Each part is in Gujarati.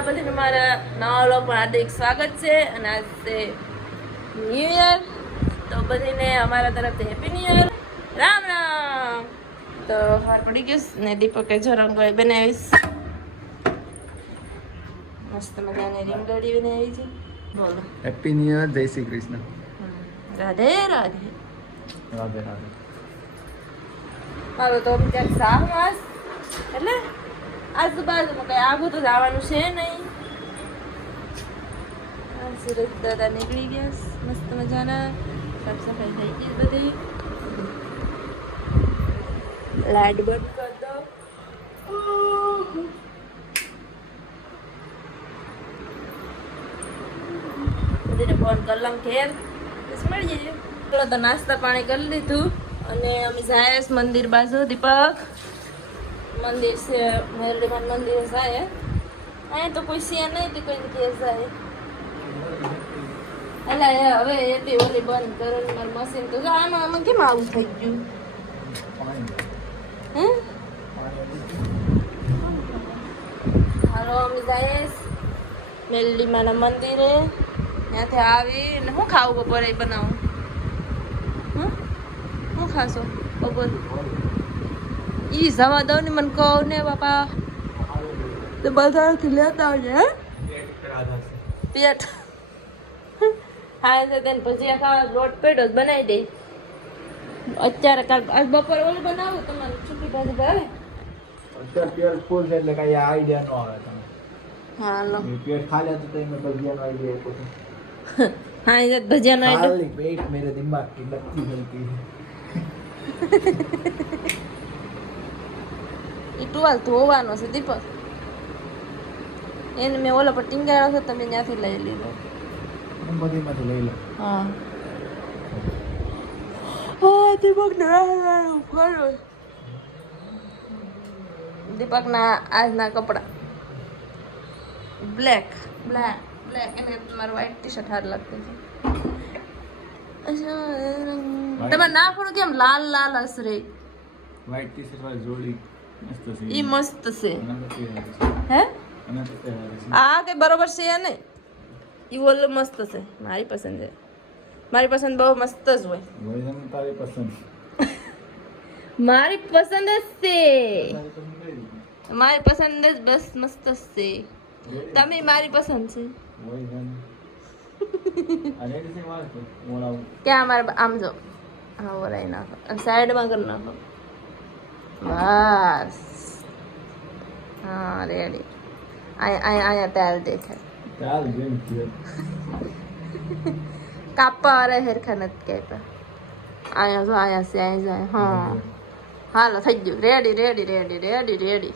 તમારા બધાને મારા નવા લોકો હાર્દિક સ્વાગત છે અને આજ છે ન્યૂ યર તો બધાને અમારા તરફથી happy new year Ram Ram તો હાર પડી ગયું ને દીપકે જો રંગોળી બનાવીશ મસ્ત મજાની રીંગણી બનાવી છે બોલો હેપી ન્યુ યર જય શ્રી કૃષ્ણ રાધે રાધે રાધે રાધે મારો તો ક્યાંક સાહ માસ એટલે આજુબાજુમાં કઈ આઘું તો જવાનું છે નહીં સુરત દાદા નીકળી ગયા મસ્ત મજાના સાફ સફાઈ થઈ ગઈ બધી લાઈટ બંધ કરી દો બધીને ફોન કરલામ ઘેર મળી જઈએ ચલો તો નાસ્તા પાણી કરી લીધું અને અમે જાય મંદિર બાજુ દીપક મંદિર છે મેરડીમાં મંદિર જાય અહીંયા તો કોઈ છે નહીં તો કોઈ ઘેર જાય એટલે હવે એટલી ઓલી બંધ કરો મારું મશીન તો આમાં કેમ આવું થઈ ગયું હે હાલો અમે જાય મેરડીમાના મંદિરે ત્યાંથી આવી ને શું ખાવું બપોરે બનાવું શું ખાશો બપોર ઈ જવા દો ને મને કહો ને બાપા તો બજારથી લેતા આવજે હે પેટ હા તેને ભજીયા ખાવા લોટ પડ્યો જ બનાવી દઈ અત્યારે કાલ આજ બપોરે ઓલું બનાવું તમારે છૂટી ભાજી ભાવે અત્યારે પેટ ફૂલ છે એટલે કઈ આઈડિયા ન આવે તમે હા લો પેટ ખાલી હતું તો એમાં ભજીયાનો આઈડિયા આપ્યો હા એ ભજીયાનો આઈડિયા खाली पेट मेरे दिमाग की बत्ती जलती है એ ટુવાલ ધોવાનો છે દીપક એને મેં ઓલા પર ટીંગાડ્યો છે તમે ત્યાંથી લઈ લીધો हम बदीમાંથી લઈ લો હા દીપક દીપકના આજના કપડા બ્લેક બ્લેક બ્લેક એને તમારું વ્હાઈટ ટી શર્ટ હાર લાગતું છે તમારે નાખવાનું કેમ લાલ લાલ હશે રે વ્હાઈટ ટી શર્ટ વાળી જોડી મસ્ત છે ઈ મસ્ત છે હે અને તો આ કઈ બરોબર છે ને ઈ ઓલો મસ્ત છે મારી પસંદ છે મારી પસંદ બહુ મસ્ત જ હોય વોઇઝન તારી પસંદ મારી પસંદ જ છે મારી પસંદ જ બસ મસ્ત જ છે તમે મારી પસંદ છે વોઇઝન અરે છે માર તો મોળા ક્યાં અમારે આમ જો હા ઓરાઈ નાખો અને સાઈડમાં કરી નાખો બસ હા રેડી અહીંયા તેલ દેખાય ચાલ જેમ છે કાપા વાળા હેરખા નથી કાપ્યા અહીંયા જો અહીંયા છે અહીં જાય હા હાલો થઈ ગયું ready ready ready ready ready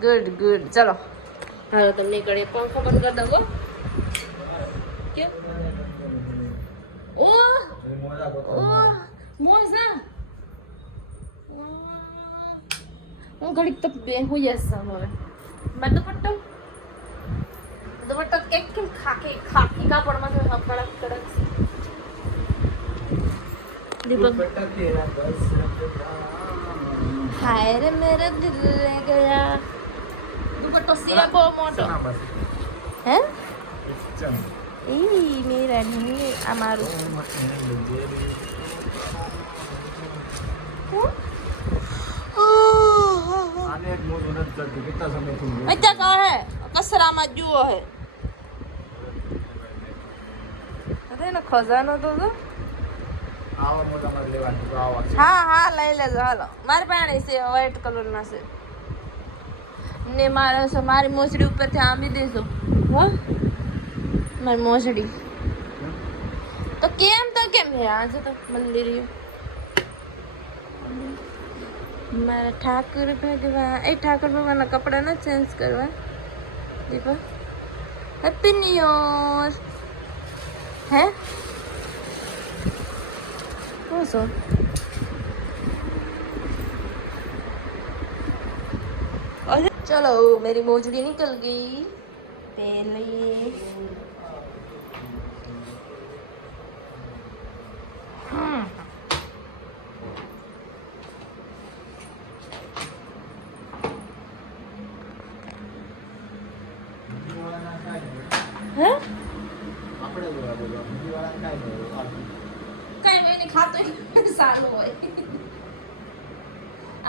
good good ચલો હાલો તમે નીકળીએ પંખો બંધ કરી દો કે ઓ મોજા હું ઘડીક તો બે હું જશે હવે મારે દુપટ્ટો કેમ ખાકી કાપડમાં તો કડક કડક દીપક હાય રે મેરા દિલ લે ગયા દુપટ્ટો સિયા બહુ મોટો હે ઈ મેરા નહીં આ મારું આને એક મોટો નથી કરતી કેટલા સમયથી અત્યારે કહે કસરામાં જુઓ હે અરે ને ખજાનો તો જો આવા મોટા માં લેવાનું તો આવા છે હા હા લઈ લેજો હાલો મારી પાસે છે વ્હાઈટ કલરના છે ને મારી મોસડી ઉપરથી આંબી દેજો હો મારી મોસડી તો કેમ હે આજે તો મંદિર મારા ઠાકુર ભગવાનના કપડા ના ચેન્જ કરવા દીપક હેપી ન્યુ યર હે શું चलो मेरी मोजड़ी निकल गई पहले ખાતું સારું હોય.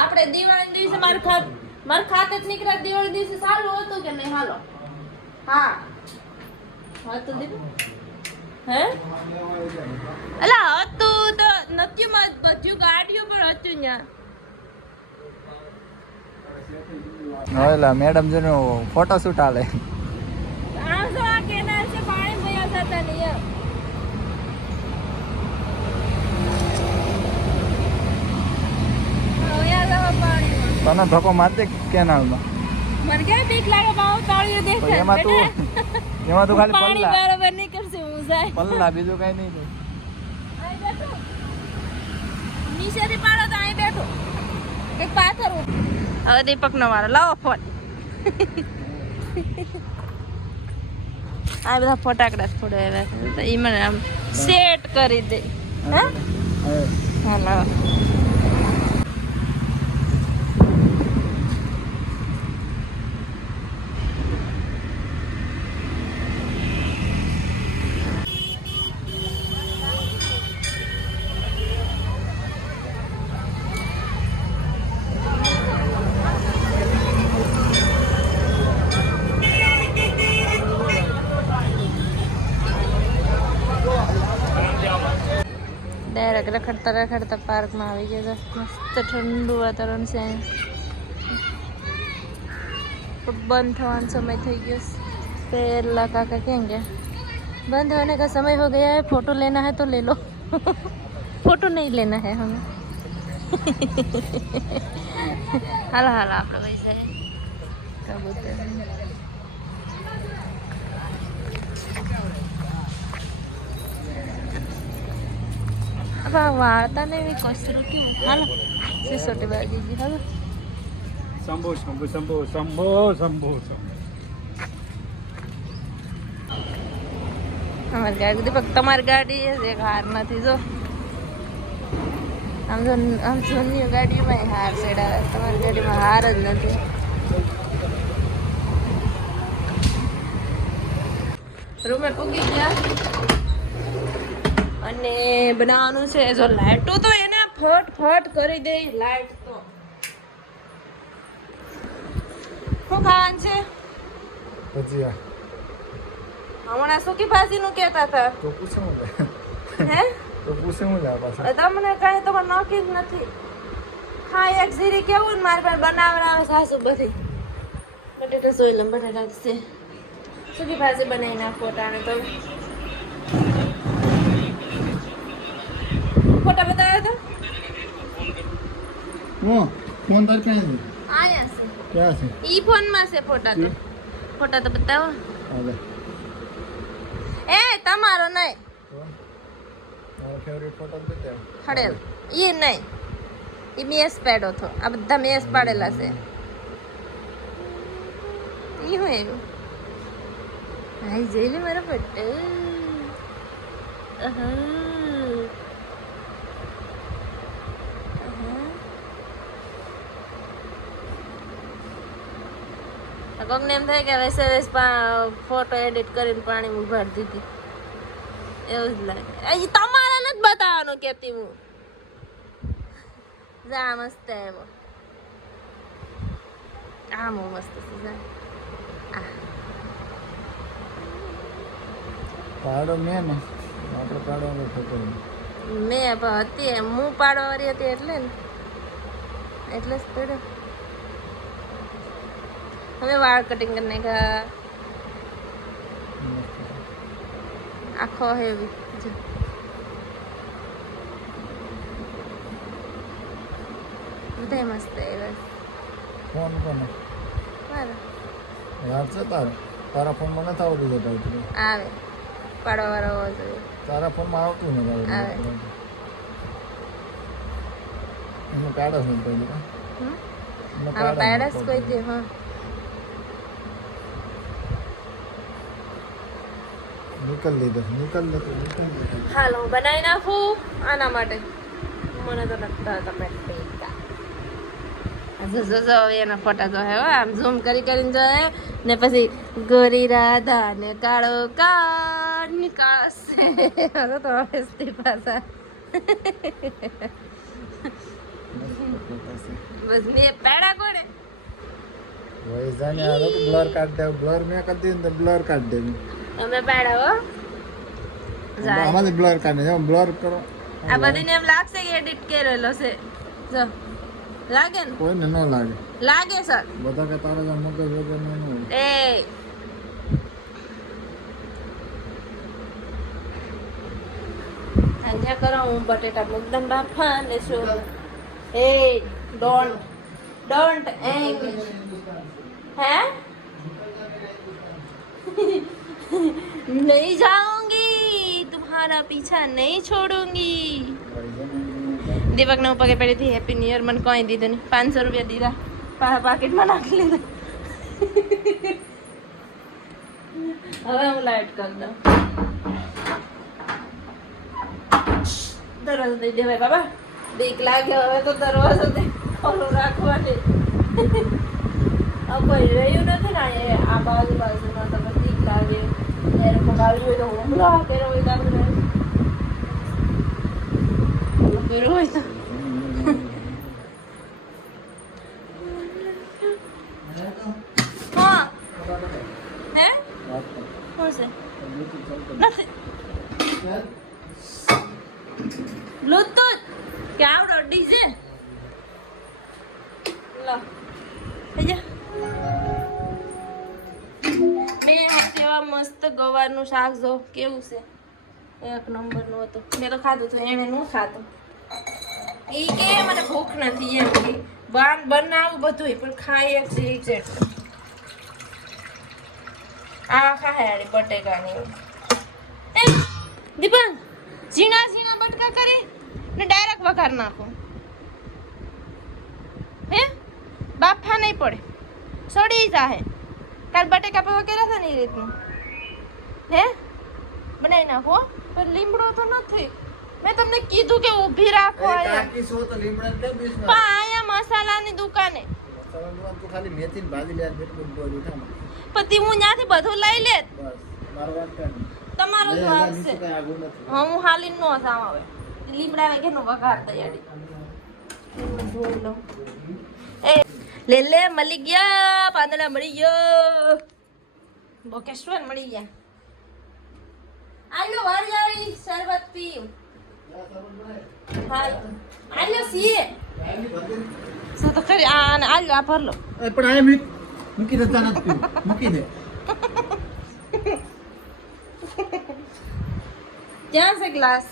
આપણે દિવાળી દિવસે મારે ખાતે જ નીકળ્યા. દિવાળી દિવસે સારું હતું કે નહીં? હાલો હા હતું દીધું હે અલા હતું તો નથી માં બધું ગાડીઓ પણ હતું ત્યાં. હવે મેડમ જોનો ફોટો શૂટ આલે. આ જો આ કેનાલ છે પાણી ભયા જતા નહીં. તને ધક્કો મારતે કેનાલમાં. મને કે બીક લાગે બાવ તાળીઓ દેખાય. એમાં તું ખાલી પાણી પલ્લા બરાબર નહીં કરશે હું જાય. પલ્લા બીજું કઈ નહીં. અહીં બેઠો નીચેથી પાડો તો અહીં બેઠો એક પાથર. હવે દીપકનો વારો લાવો ફોન. આ બધા ફટાકડા ફોડે એવા તો એ મને આમ સેટ કરી દે. હા હા લાવો. ડાયરેક્ટ રખડતા પાર્કમાં આવી ગયા. મસ્ત ઠંડુ વાતાવરણ છે. બંધ થવાનો સમય થઈ ગયો. પહેલા કાકા ક્યાં ગયા? बंद होने का समय हो गया है. फोटो लेना है तो ले लो. फोटो नहीं लेना है हमें. हाला हाला आप लोग ऐसे है कबूतर. अब वार्ता ने भी कसरू क्यों? हाला सिसोटे बाजी जी. हाला શંભો શંભો શંભો શંભો શંભો શંભો. અમારી ગાડી દીપક તમારી ગાડી એક હાર નથી. જો આમ જૂની ગાડીમાં હાર ચડાવે. તમારી ગાડીમાં હાર જ નથી. રૂમે પૂગી ગયા અને બનાવવાનું છે. જો લાઈટો તો એને ફટ ફટ કરી દે. લાઈટ તો શું ખાવાનું છે? ભજીયા. હમણાં સુકી ભાજી નું કેતા હતા. તો પૂછે હું લે. હે તો પૂછે હું લે પાછા. તમને કઈ તો નોકી જ નથી. હા એક જીરી કેવું ને મારી પાસે બનાવરાવે સાસુ બધી. બટેટા સોઈ લમ બટેટા છે. સુકી ભાજી બનાવી નાખો ટાણે તો. ફોટા બતાવ્યો તો હું ફોન તાર ક્યાં છે? આયા છે. ક્યાં છે? ઈ ફોન માં છે ફોટા તો. ફોટા તો બતાવો. હવે એ તમારો નહીં. મારો ફેવરિટ ફોટો બતાવ. હડેલ ઈ નહીં. ઈ મેસ પાડ્યો હતો. આ બધા મેસ પાડેલા છે. ઈ હું એવું આઈ જઈને મારા પટ્ટ. કોકને એમ થાય કે વેસે વેસ ફોટો એડિટ કરીને પાણી ઉભાડી દીધી એવું જ લાગે. એ તમારે નથી બતાવવાનું કેતી હું. જા મસ્ત એવો આમ મસ્ત છે. જા પાડો મેં ને આપણે પાડવાનો થતો મેં હતી હું પાડવાવાળી હતી એટલે ને એટલે જ પડ્યો. હવે વાળ કટિંગ કરી નાખ્યા. આખો હેવી બધા મસ્ત એવા. ફોન કોને મારો યાદ છે તારે? તારા ફોનમાં નથી આવતું જતું. આવે પાડવા વાળો હોવો જોઈએ. તારા ફોનમાં આવતું ને આવે. એનું કાઢો છે પહેલું. આમાં પાડસ કોઈ દે. હા નિકલ લીધો નિકલ લીધો. હાલો હું બનાવી નાખું આના માટે. મને તો લગતા હતા પેટા. જો એના ફોટા જો હે આમ ઝૂમ કરીને જોયે ને પછી ગોરી રાધા ને કાળો કાળ નીકાળશે. તો હસ્તી પાછા બસ મેં પેડા કોને वही जाने आ रहा तो ब्लर काट दे ब्लर में कर दे तो ब्लर काट दे અમે પેડા હો हमारे ब्लर काटने जाओ ब्लर करो આ બધીને એમ લાગશે કે એડિટ કરેલો છે જો લાગે ને कोई न लागे લાગે સર बता के तारा जा मगज वगैरह नहीं हो એ અંજા કરો હું બટેટા મુકદમ બાફા ને શું એ ડોન્ટ એંગ है नहीं जाऊंगी तुम्हारा पीछा नहीं छोड़ूंगी दीपक ने ऊपर के पड़ी थी हैप्पी न्यू ईयर मन कोई दी तो नहीं 500 रुपया दीदा पाकेट में नाख लीधा હવે હું લાઈટ કરી દઉં દરવાજો દઈ દેવાય બાબા બીક લાગે હવે તો દરવાજો દે ખોલું રાખવાની કોઈ રહ્યું નથી ને આ બાજુમાં તો બીક લાગે ત્યારે પગાવી હોય તો હુમલો કર્યો હોય તો આપણે કર્યો હોય તો હા હે શું છે નથી બ્લૂટૂથ કે આવડો ડીજે લો જા મેં કેવા મસ્ત ગવારનું શાક જો કેવું છે એક નંબરનું હતું મેં તો ખાધું હતું એને ન ખાતું એ કે મને ભૂખ નથી એમ કે બનાવું બધું પણ ખાય એક એક્ઝેક્ટ આ ખાય બટેકાની એ દીપક ઝીણા ઝીણા બટકા કરી ને ડાયરેક્ટ વઘાર નાખો હે બાફા નહીં પડે સડી જાહે કાલ બટેકા પર વગેરે છે ને એ રીતનું હે બનાવી નાખો પણ લીમડો તો નથી મેં તમને કીધું કે ઊભી રાખો અહીંયા મસાલાની દુકાને ખાલી મેથી ને ભાજી લે પછી હું ત્યાંથી બધું લઈ લે તમારો જવાબ છે હા હું હાલી નો સામ આવે લીમડા વગેરેનો વઘાર તૈયારી જોઈ લો એ લે મળી ગયા પાંદડા મળી ગયો બોકેશ્વર મળી ગયા આલો વારજાળી શરબત પીવ હા આલો સીએ સો તો કરી આ આલો આ ભર લો પણ આ મૂકી દેતા નથી મૂકી દે ક્યાં છે ગ્લાસ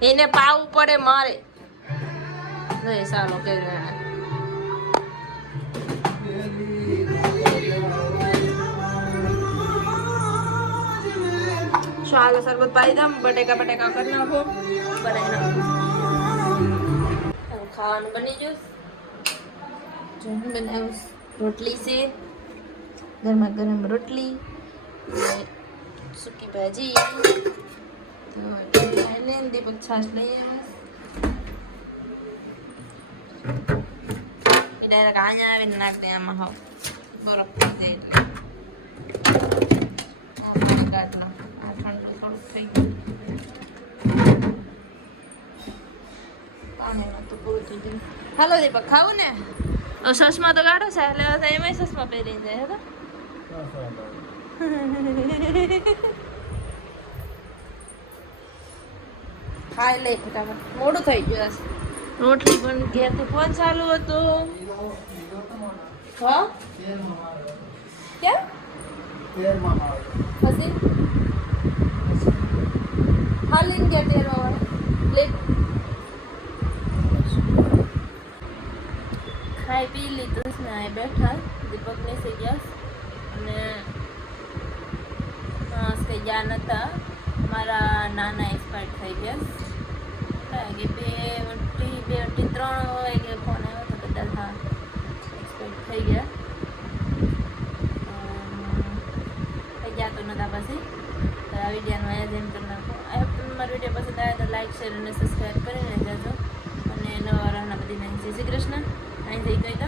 એને પાવું પડે મારે નહીં સાલો કર્યું એને ચાલો શરબત પાઈ દમ બટેકા કરી નાખો બનાવી નાખો ખાવાનું બની જશે જો બનાવું રોટલી છે ગરમા ગરમ રોટલી સૂકી ભાજી તો દીપક છાશ લઈ આવ્યા ડાયરેક્ટ અહીંયા આવીને નાખ દે આમાં હાવ બરફ થઈ જાય એટલે કાઢ નાખો આ ઠંડુ થોડુંક થઈ ગયું પાણીમાં તો પૂરું થઈ ગયું હાલો દીપક ખાવું ને સસમાં તો ગાઢો છે એટલે એમાંય સસમાં પહેરી જાય હતા ખાઈ લે ફટાફટ મોડું થઈ ગયું હશે રોટલી પણ ઘેરથી ફોન ચાલુ હતો હા કેમ પછી હાલીને ગયા તેરવા વાળા લેટ ખાઈ પી લીધું ને આ બેઠા દીપકને થઈ ગયા અને ગયા નતા મારા નાના એક્સપાયર થઈ ગયા કે 2-3 વાગે ફોન આવ્યો તો કદાચ હા એક્સપાયર થઈ ગયા તો નતા પછી તો આ વિડીયોનો અહીંયા જેમ કરી નાખો આ તમારો વિડીયો પસંદ આવે તો લાઈક શેર અને સબસ્ક્રાઈબ કરીને જજો અને નવા વાળાના બધી જય શ્રી કૃષ્ણ અહીં જઈ ગઈ તો